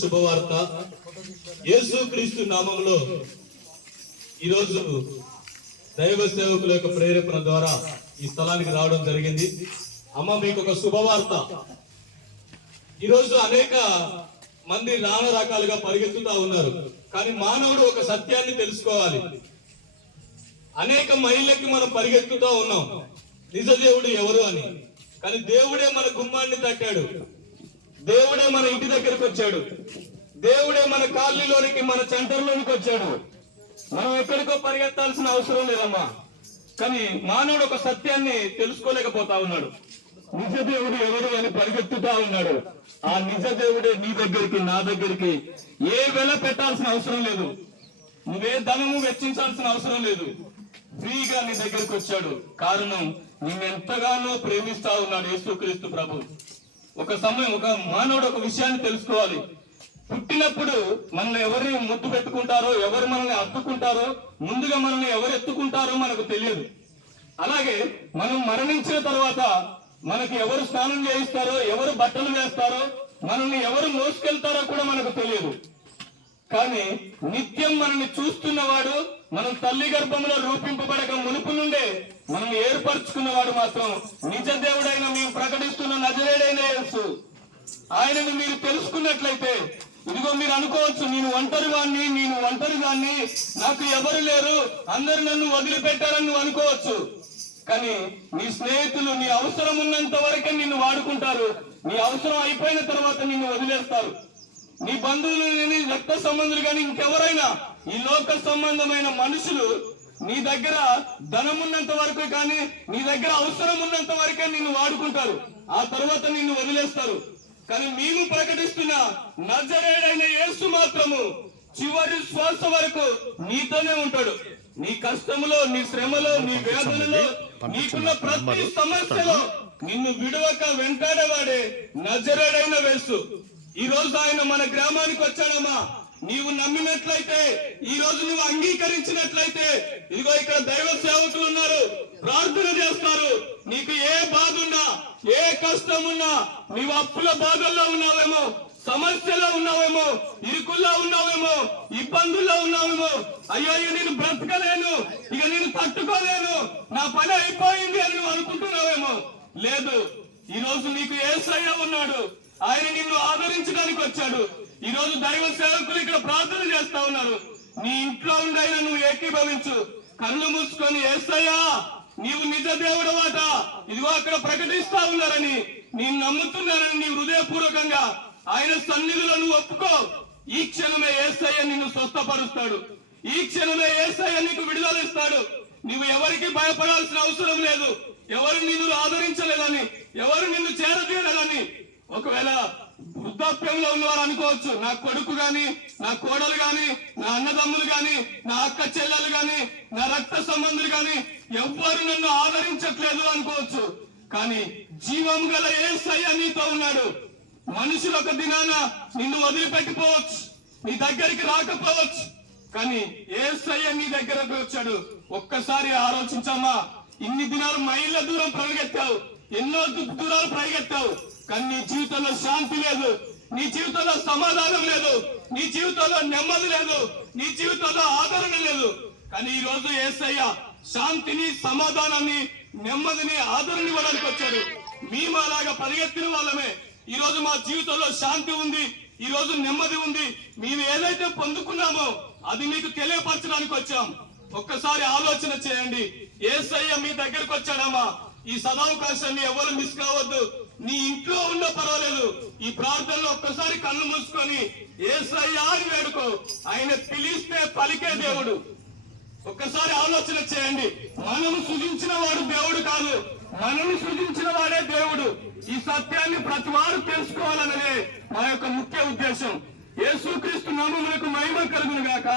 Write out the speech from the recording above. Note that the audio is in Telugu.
శుభవార్త యేసుక్రీస్తు నామములో ఈరోజు దైవ సేవకుల యొక్క ప్రేరేపణ ద్వారా ఈ స్థలానికి రావడం జరిగింది. అమ్మ, మీకు ఒక శుభవార్త. ఈరోజు అనేక మంది నానా రకాలుగా పరిగెత్తుతా ఉన్నారు, కానీ మానవుడు ఒక సత్యాన్ని తెలుసుకోవాలి. అనేక మైళ్ళకి మనం పరిగెత్తుతా ఉన్నాం నిజ దేవుడు ఎవరు అని, కానీ దేవుడే మన గుమ్మాన్ని తట్టాడు, దేవుడే మన ఇంటి దగ్గరకు వచ్చాడు, దేవుడే మన కాలనీలోనికి మన సెంటర్లోనికి వచ్చాడు. మనం ఎక్కడికో పరిగెత్తాల్సిన అవసరం లేదమ్మా. కానీ మానవుడు ఒక సత్యాన్ని తెలుసుకోలేకపోతా ఉన్నాడు. నిజ దేవుడు ఎవరు అని పరిగెత్తుతా ఉన్నాడు. ఆ నిజ దేవుడే నీ దగ్గరికి నా దగ్గరికి ఏ వెల పెట్టాల్సిన అవసరం లేదు, నువ్వే ధనము వెచ్చించాల్సిన అవసరం లేదు. ఫ్రీగా నీ దగ్గరికి వచ్చాడు. కారణం, నిన్నెంతగానో ప్రేమిస్తా ఉన్నాడు యేసుక్రీస్తు ప్రభు. ఒక మానవుడు ఒక విషయాన్ని తెలుసుకోవాలి. పుట్టినప్పుడు మనల్ని ఎవరిని ముద్దు పెట్టుకుంటారో, ఎవరు మనల్ని అత్తుకుంటారో, ముందుగా మనల్ని ఎవరు ఎత్తుకుంటారో మనకు తెలియదు. అలాగే మనం మరణించిన తర్వాత మనకి ఎవరు స్నానం చేయిస్తారో, ఎవరు బట్టలు వేస్తారో, మనల్ని ఎవరు మోసుకెళ్తారో కూడా మనకు తెలియదు. కానీ నిత్యం మనల్ని చూస్తున్నవాడు, మనం తల్లి గర్భంలో రూపింపబడక మునుపు నుండే మనం ఏర్పరచుకున్నవాడు మాత్రం నిజ దేవుడైన మేము ప్రకటిస్తున్న నజరేయుడైన యేసు. ఆయనను మీరు తెలుసుకున్నట్లయితే, ఇదిగో మీరు అనుకోవచ్చు, నేను ఒంటరిగాన్ని, నాకు ఎవరు లేరు, అందరు నన్ను వదిలిపెట్టారని నువ్వు అనుకోవచ్చు. కానీ నీ స్నేహితులు నీ అవసరం ఉన్నంత వరకే నిన్ను వాడుకుంటారు, నీ అవసరం అయిపోయిన తర్వాత నిన్ను వదిలేస్తారు. నీ బంధువులు కానీ, రక్త సంబంధులు కానీ, ఇంకెవరైనా ఈ లోక సంబంధమైన మనుషులు నీ దగ్గర ధనం ఉన్నంత వరకు కానీ, నీ దగ్గర అవసరం ఉన్నంత వరకే నిన్ను వాడుకుంటారు, ఆ తర్వాత నిన్ను వదిలేస్తారు. కానీ మేము ప్రకటిస్తున్న నజరేయుడైన యేసు మాత్రము చివరి శ్వాస వరకు నీతోనే ఉంటాడు. నీ కష్టములో, నీ శ్రమలో, నీ వేదనలో, నీకున్న ప్రతి సమస్యలో నిన్ను విడవక వెంటాడేవాడే నజరేయుడైన యేసు. ఈ రోజు ఆయన మన గ్రామానికి వచ్చాడమ్మా. నీవు నమ్మినట్లయితే, ఈ రోజు నువ్వు అంగీకరించినట్లయితే, ఇదిగో ఇక్కడ దైవ సేవకులు ఉన్నారు, ప్రార్థన చేస్తారు. నీకు ఏ బాధ ఉన్నా, ఏ కష్టం ఉన్నా, నీవు అప్పుల బాధల్లో ఉన్నావేమో, సమస్యలో ఉన్నావేమో, ఇరుకుల్లో ఉన్నావేమో, ఇబ్బందుల్లో ఉన్నావేమో, అయ్యో ఇక నేను బ్రతకలేను, ఇక నేను తట్టుకోలేను, నా పని అయిపోయింది అని నువ్వు అనుకుంటున్నావేమో. లేదు, ఈ రోజు నీకు యేసయ్య ఉన్నాడు. ఆయన నిన్ను ఆదరించడానికి వచ్చాడు. ఈ రోజు దైవ సేవకులు ఇక్కడ ప్రార్థన చేస్తా ఉన్నారు. నీ ఇంట్లో ఉండైనా నువ్వు ఏకీభవించు. కళ్ళు మూసుకొని, యేసయ్యా నీవు నిజ దేవుడు వాట, ఇదిగో అక్కడ ప్రకటిస్తా ఉన్నారని, నేను నమ్ముతున్నానని నీ హృదయపూర్వకంగా ఆయన సన్నిధిలో నువ్వు ఒప్పుకో. ఈ క్షణమే యేసయ్య నిన్ను స్వస్థపరుస్తాడు. ఈ క్షణమే యేసయ్య నీకు విడుదల ఇస్తాడు. నువ్వు ఎవరికి భయపడాల్సిన అవసరం లేదు. ఎవరు నిన్ను ఆదరించలేదని, ఎవరు నిన్ను చేరదీయలేదని. ఒకవేళ వృద్ధాప్యంలో ఉన్నవారు అనుకోవచ్చు, నా కొడుకు గాని, నా కోడలు గాని, నా అన్నదమ్ములు గాని, నా అక్క చెల్లెలు గాని, నా రక్త సంబంధులు గాని ఎవ్వరు నన్ను ఆదరించట్లేదు అనుకోవచ్చు. కానీ జీవం గల యేసయ్య నీతో ఉన్నాడు. మనుషులు ఒక దినాన నిన్ను వదిలిపెట్టిపోవచ్చు, నీ దగ్గరికి రాకపోవచ్చు, కానీ యేసయ్య నీ దగ్గరకు వచ్చాడు. ఒక్కసారి ఆలోచించమ్మా. ఇన్ని దినాలు మైళ్ళ దూరం పరిగెత్తావు, ఎన్నో దూరాలు పరిగెత్తావు, కానీ నీ జీవితంలో శాంతి లేదు, నీ జీవితంలో సమాధానం లేదు, నీ జీవితంలో నెమ్మది లేదు, నీ జీవితంలో ఆదరణ లేదు. కానీ ఈ రోజు యేసయ్య శాంతిని, సమాధానాన్ని, నెమ్మదిని, ఆదరణ ఇవ్వడానికి వచ్చాడు. మేము అలాగా పరిగెత్తిన వాళ్ళమే. ఈ రోజు మా జీవితంలో శాంతి ఉంది, ఈ రోజు నెమ్మది ఉంది. మేము ఏదైతే పొందుకున్నామో అది మీకు తెలియపరచడానికి వచ్చాం. ఒక్కసారి ఆలోచన చేయండి. యేసయ్య మీ దగ్గరకు వచ్చాడమ్మా. ఈ సదావకాశాన్ని ఎవరు మిస్ కావద్దు. నీ ఇంట్లో ఉన్నా పర్వాలేదు, ఈ ప్రార్థనలో ఒక్కసారి కళ్ళు మూసుకొని యేసయ్యా అని వేడుకో. ఆయన పిలిస్తే పలికే దేవుడు. ఒక్కసారి ఆలోచన చేయండి. మనము సృజించిన వాడు దేవుడు కాదు, మనల్ని సృజించిన వాడే దేవుడు. ఈ సత్యాన్ని ప్రతి వారు తెలుసుకోవాలన్నదే మా యొక్క ముఖ్య ఉద్దేశం. యేసుక్రీస్తు నామమునకు మహిమ కలుగును గాక.